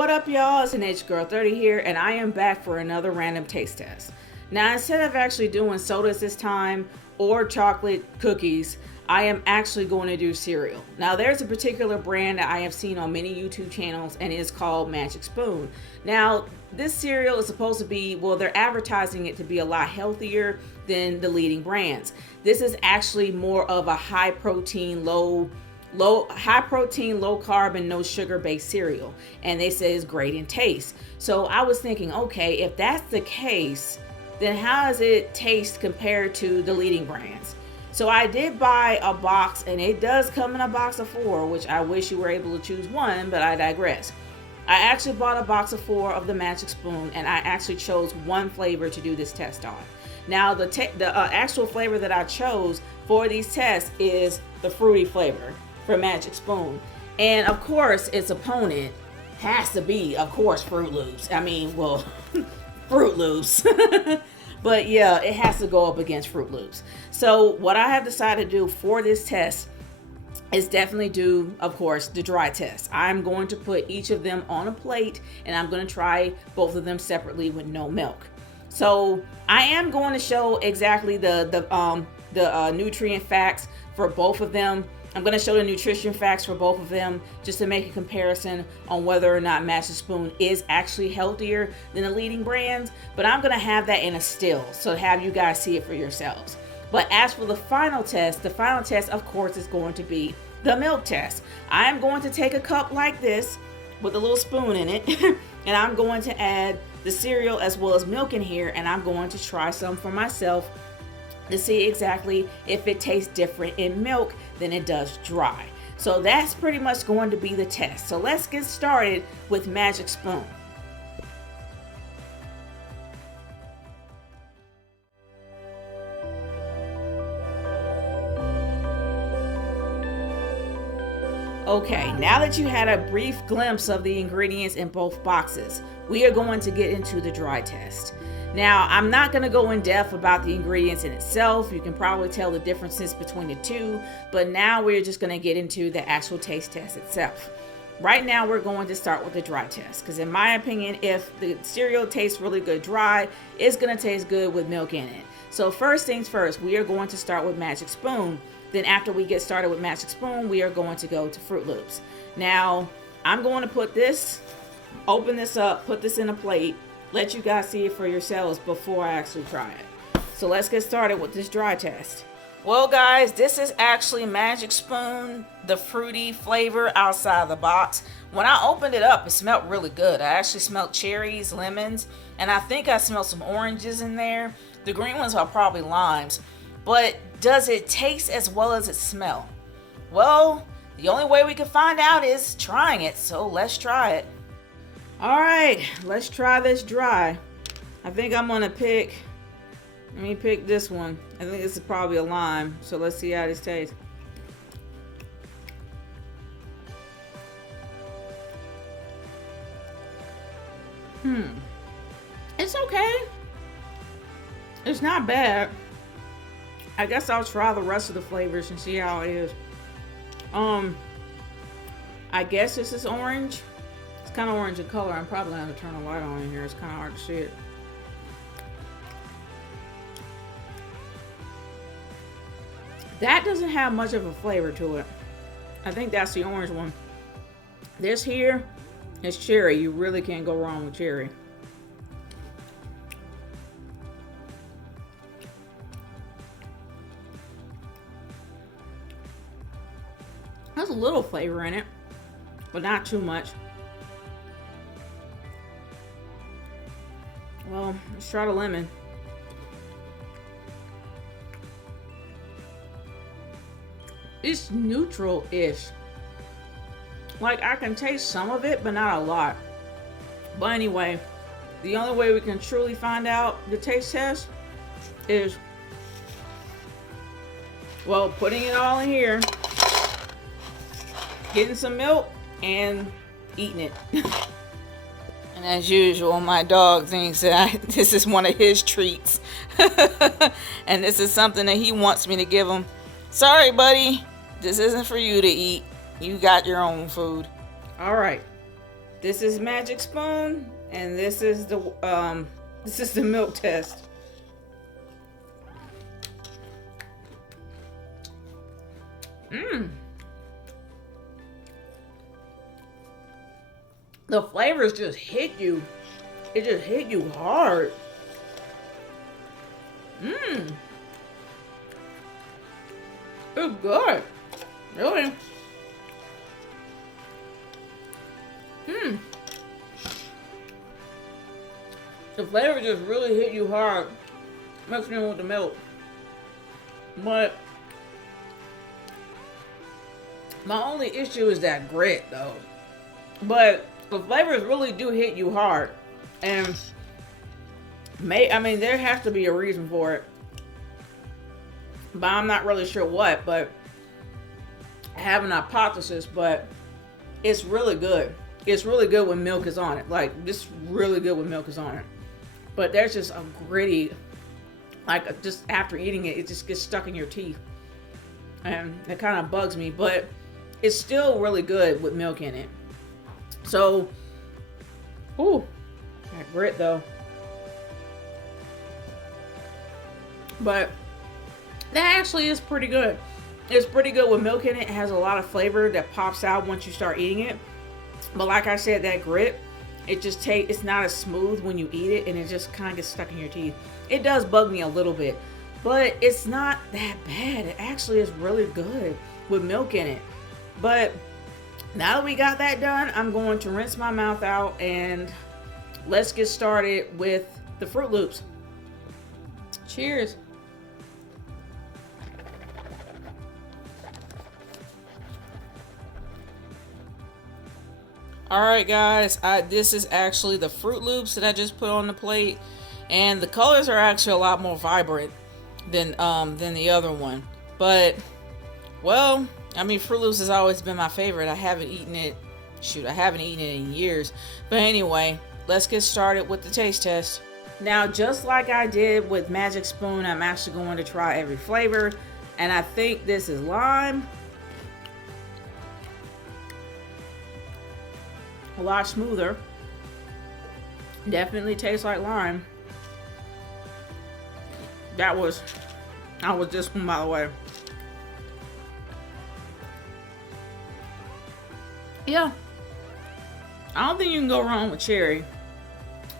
What up, y'all? It's an H Girl 30 here, and I am back for another random taste test. Now, instead of actually doing sodas this time or chocolate cookies, I am actually going to do cereal. Now, there's a particular brand that I have seen on many YouTube channels, and it's called Magic Spoon. Now, this cereal is supposed to be, well, they're advertising it to be a lot healthier than the leading brands. This is actually more of a high protein, low carb and no sugar based cereal, and they say it's great in taste. So I was thinking, okay, if that's the case, then how does it taste compared to the leading brands? So I did buy a box, and it does come in a box of 4, which I wish you were able to choose one, but I digress. I actually bought a box of 4 of the Magic Spoon, and I actually chose one flavor to do this test on. Now, the actual flavor that I chose for these tests is the fruity flavor for Magic Spoon. And of course, its opponent has to be, of course, Fruit Loops. I mean, well, Fruit Loops. But yeah, it has to go up against Fruit Loops. So what I have decided to do for this test is definitely do, of course, the dry test. I'm going to put each of them on a plate, and I'm going to try both of them separately with no milk. So I am going to show exactly the nutrient facts for both of them. I'm going to show the nutrition facts for both of them just to make a comparison on whether or not Magic Spoon is actually healthier than the leading brands. But I'm going to have that in a still, so have you guys see it for yourselves. But as for the final test, of course, is going to be the milk test. I am going to take a cup like this with a little spoon in it, and I'm going to add the cereal as well as milk in here, and I'm going to try some for myself to see exactly if it tastes different in milk than it does dry. So that's pretty much going to be the test. So let's get started with Magic Spoon. Okay, now that you had a brief glimpse of the ingredients in both boxes, we are going to get into the dry test. Now, I'm not going to go in depth about the ingredients in itself. You can probably tell the differences between the two, but now we're just going to get into the actual taste test itself. Right now, we're going to start with the dry test, because in my opinion, if the cereal tastes really good dry, it's going to taste good with milk in it. So first things first, we are going to start with Magic Spoon. Then after we get started with Magic Spoon, we are going to go to Fruit Loops. Now, I'm going to put this, open this up, put this in a plate, let you guys see it for yourselves before I actually try it. So let's get started with this dry test. Well, guys, this is actually Magic Spoon, the fruity flavor outside the box. When I opened it up, it smelled really good. I actually smelled cherries, lemons, and I think I smelled some oranges in there. The green ones are probably limes. But does it taste as well as it smells? Well, the only way we can find out is trying it, so let's try it. Alright, let's try this dry. I think I'm gonna pick, let me pick this one. I think this is probably a lime, so let's see how this tastes. It's okay. It's not bad. I guess I'll try the rest of the flavors and see how it is. I guess this is orange. It's kind of orange in color. I'm probably gonna have to turn the light on in here. It's kind of hard to see it. That doesn't have much of a flavor to it. I think that's the orange one. This here is cherry. You really can't go wrong with cherry. There's a little flavor in it, but not too much. Well, let's try the lemon. It's neutral-ish. Like, I can taste some of it, but not a lot. But anyway, the only way we can truly find out the taste test is, well, putting it all in here, getting some milk, and eating it. And as usual, my dog thinks that this is one of his treats. And this is something that he wants me to give him. Sorry, buddy. This isn't for you to eat. You got your own food. All right. This is Magic Spoon, and this is the milk test. The flavors just hit you. It just hit you hard. It's good. Really. The flavor just really hit you hard. Mixing in with the milk. But my only issue is that grit though. But the flavors really do hit you hard. And there has to be a reason for it. But I'm not really sure what, but I have an hypothesis, but it's really good. It's really good when milk is on it. Like, just really good when milk is on it. But there's just a gritty, like, just after eating it, it just gets stuck in your teeth. And it kind of bugs me, but it's still really good with milk in it. So, ooh, that grit though. But that actually is pretty good. It's pretty good with milk in it. It has a lot of flavor that pops out once you start eating it. But like I said, that grit, it's not as smooth when you eat it, and it just kind of gets stuck in your teeth. It does bug me a little bit, but it's not that bad. It actually is really good with milk in it. But now that we got that done, I'm going to rinse my mouth out and let's get started with the Fruit Loops. Cheers. Alright guys, this is actually the Fruit Loops that I just put on the plate, and the colors are actually a lot more vibrant than the other one. But, well, I mean, Fruit Loops has always been my favorite. I haven't eaten it in years. But anyway, let's get started with the taste test. Now, just like I did with Magic Spoon, I'm actually going to try every flavor, and I think this is lime. A lot smoother. Definitely tastes like lime. That was this one, by the way. Yeah, I don't think you can go wrong with cherry.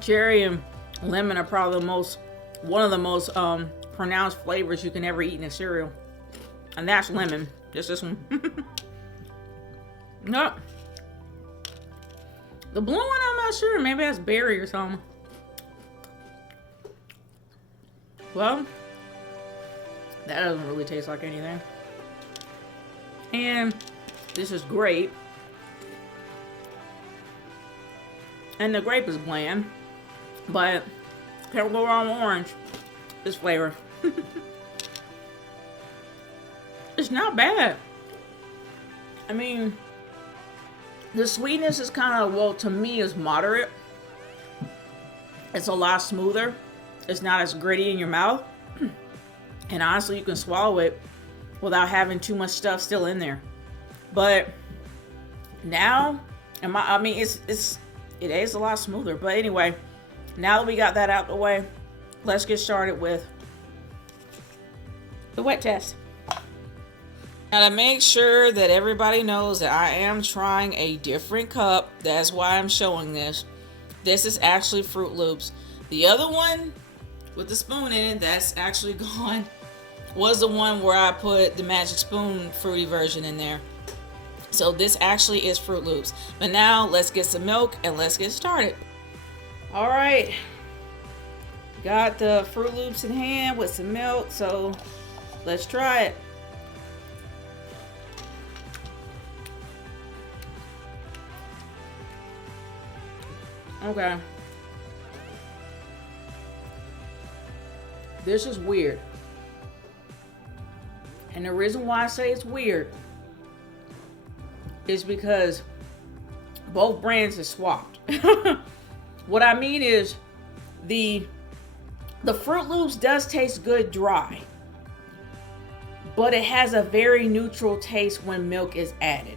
Cherry and lemon are probably one of the most pronounced flavors you can ever eat in a cereal, and that's lemon. Just this one. No. The blue one, I'm not sure. Maybe that's berry or something. Well, that doesn't really taste like anything. And this is grape. And the grape is bland. But can't go wrong with orange. This flavor. It's not bad. I mean, the sweetness is kind of, well, to me, is moderate. It's a lot smoother. It's not as gritty in your mouth. And honestly, you can swallow it without having too much stuff still in there. But now, it is a lot smoother. But anyway, now that we got that out the way, let's get started with the wet test. Now, to make sure that everybody knows that I am trying a different cup, that's why I'm showing this. This is actually Fruit Loops. The other one with the spoon in it, that's actually gone, was the one where I put the Magic Spoon fruity version in there. So this actually is Fruit Loops. But now let's get some milk and let's get started. All right, got the Fruit Loops in hand with some milk, so let's try it. Okay. This is weird. And the reason why I say it's weird is because both brands are swapped. What I mean is the Fruit Loops does taste good dry, but it has a very neutral taste when milk is added.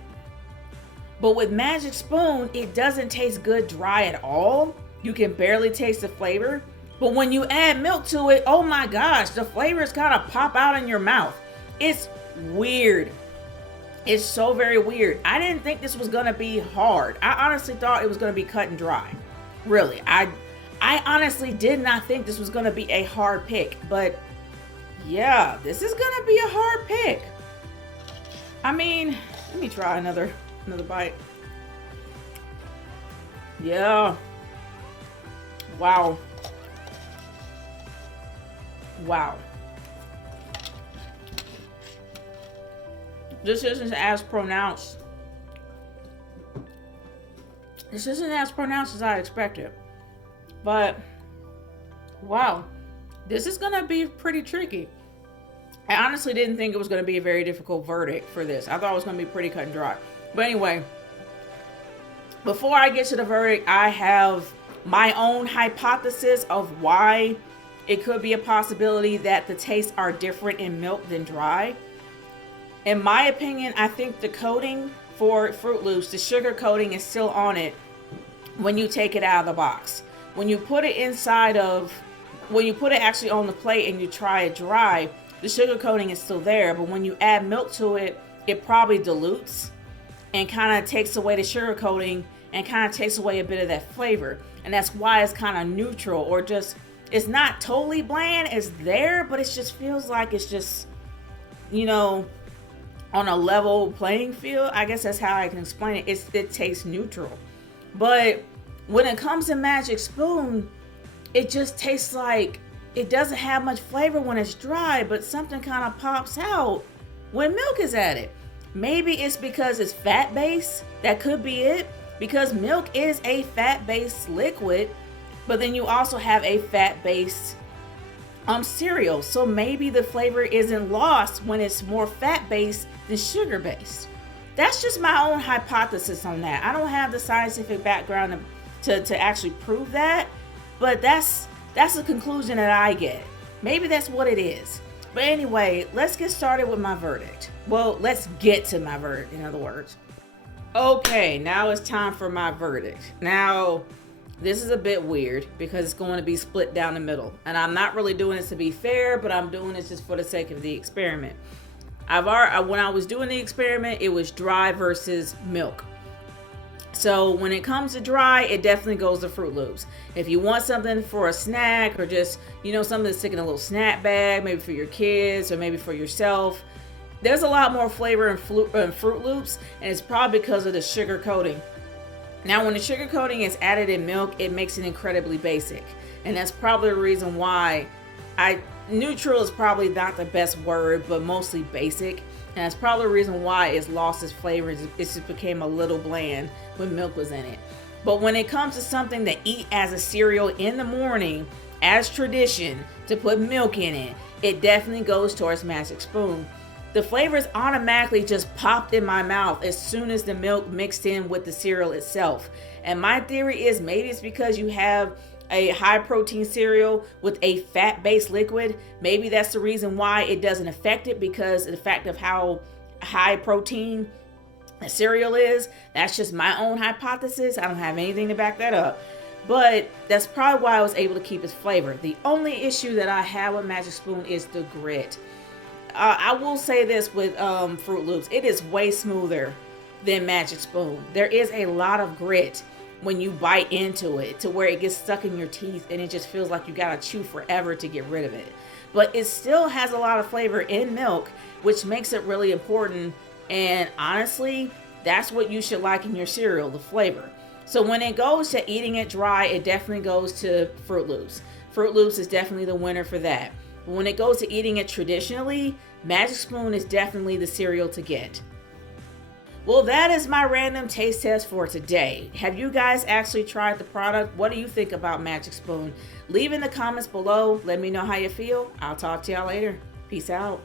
But with Magic Spoon, it doesn't taste good dry at all. You can barely taste the flavor. But when you add milk to it, oh my gosh, the flavors kind of pop out in your mouth. It's weird. It's so very weird. I didn't think this was gonna be hard. I honestly thought it was gonna be cut and dry. Really, I honestly did not think this was gonna be a hard pick. But yeah, this is gonna be a hard pick. I mean, let me try another bite. Yeah. Wow. Wow. This isn't as pronounced. This isn't as pronounced as I expected. But, wow. This is going to be pretty tricky. I honestly didn't think it was going to be a very difficult verdict for this. I thought it was going to be pretty cut and dry. But anyway, before I get to the verdict, I have my own hypothesis of why it could be a possibility that the tastes are different in milk than dry. In my opinion, I think the coating for Fruit Loops, the sugar coating is still on it when you take it out of the box. When you put it actually on the plate and you try it dry, the sugar coating is still there. But when you add milk to it, it probably dilutes and kind of takes away the sugar coating and kind of takes away a bit of that flavor. And that's why it's kind of neutral, or just, it's not totally bland, it's there, but it just feels like it's just, you know, on a level playing field. I guess that's how I can explain it. It tastes neutral. But when it comes to Magic Spoon, it just tastes like it doesn't have much flavor when it's dry, but something kind of pops out when milk is added. Maybe it's because it's fat based. That could be it, because milk is a fat based liquid, but then you also have a fat based cereal. So maybe the flavor isn't lost when it's more fat based than sugar based. That's just my own hypothesis on that. I don't have the scientific background to actually prove that, but that's the conclusion that I get. Maybe that's what it is. But anyway, let's get started with my verdict. Well, let's get to my verdict, in other words. Okay, now it's time for my verdict. Now, this is a bit weird because it's going to be split down the middle. And I'm not really doing this to be fair, but I'm doing this just for the sake of the experiment. When I was doing the experiment, it was dry versus milk. So when it comes to dry, it definitely goes to Fruit Loops. If you want something for a snack, or just, you know, something to stick in a little snack bag, maybe for your kids or maybe for yourself, there's a lot more flavor in Fruit Loops, and it's probably because of the sugar coating. Now, when the sugar coating is added in milk, it makes it incredibly basic. And that's probably the reason why neutral is probably not the best word, but mostly basic. And that's probably the reason why it's lost its flavor. It just became a little bland when milk was in it. But when it comes to something to eat as a cereal in the morning, as tradition, to put milk in it, it definitely goes towards Magic Spoon. The flavors automatically just popped in my mouth as soon as the milk mixed in with the cereal itself. And my theory is maybe it's because you have a high protein cereal with a fat based liquid. Maybe that's the reason why it doesn't affect it, because of the fact of how high protein a cereal is. That's just my own hypothesis. I don't have anything to back that up, but that's probably why I was able to keep its flavor. The only issue that I have with Magic Spoon is the grit. I will say this with Fruit Loops, it is way smoother than Magic Spoon. There is a lot of grit when you bite into it, to where it gets stuck in your teeth and it just feels like you gotta chew forever to get rid of it. But it still has a lot of flavor in milk, which makes it really important. And honestly, that's what you should like in your cereal, the flavor. So when it goes to eating it dry, it definitely goes to Fruit Loops. Fruit Loops is definitely the winner for that. But when it goes to eating it traditionally, Magic Spoon is definitely the cereal to get. Well, that is my random taste test for today. Have you guys actually tried the product? What do you think about Magic Spoon? Leave in the comments below. Let me know how you feel. I'll talk to y'all later. Peace out.